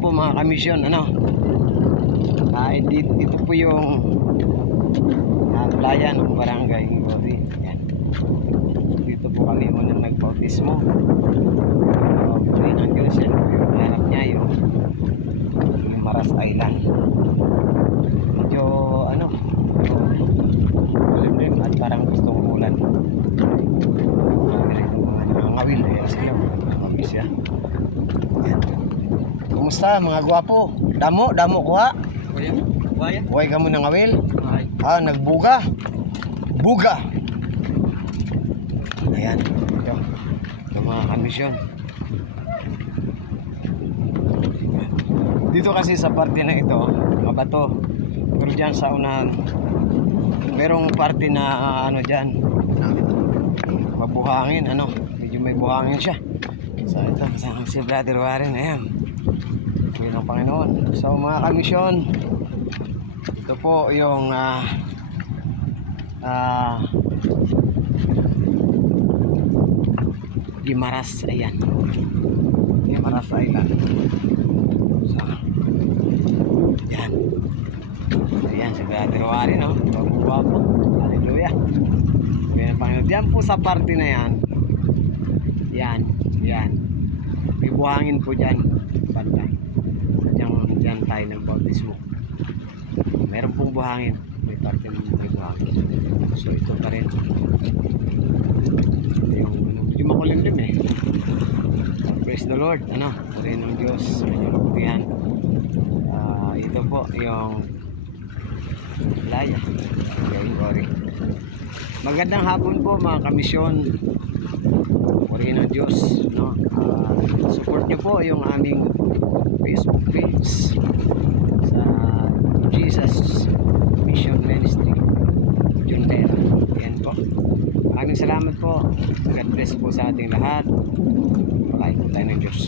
po mga kamisyon, dito po yung playa ng Barangay Ngori. Yan. Dito po kami unang nagbautismo. Puri ng Diyos, yan po yung harap niya, yung Maras Island. Medyo malimlim at parang gustong umulan. Mga nangangawil, ayan sila, mga siya. Yan. Kumusta mga gwapo? Damo kuha? Huwag ka mo nang awil? Nagbuga? Buga! Ayan. Ito mga kamisyon. Dito kasi sa parte na ito, mabato. Pero dyan sa unahan, merong parte na dyan, mabuhangin, medyo may buhangin siya. So ito, kasama si Brother Warren, ayan. Pagkain ng Panginoon. So mga kamisyon, ito po yung Gimaras, ayan. Gimaras Island. So, yan. Ayan, si Brother Warren, Bago-bago. Hallelujah. Pagkain ng Panginoon. Diyan po sa parte na yan. Yan. May buhangin po dyan. Bantay. Diyan tayo ng bautismo. Meron pong buhangin. May parte ng may buhangin. So ito pa rin. Yung makulimlim Praise the Lord. Puri ng Diyos. Medyo kaputihan. Ito po yung playa. Ngori. Magandang hapon po mga kamisyon. Puri ng Diyos. Support nyo po yung aming Facebook page sa Jesus Mission Ministry Jundera. Yan po. Maraming salamat po. God bless po sa ating lahat. Pagkain po tayo ng Diyos.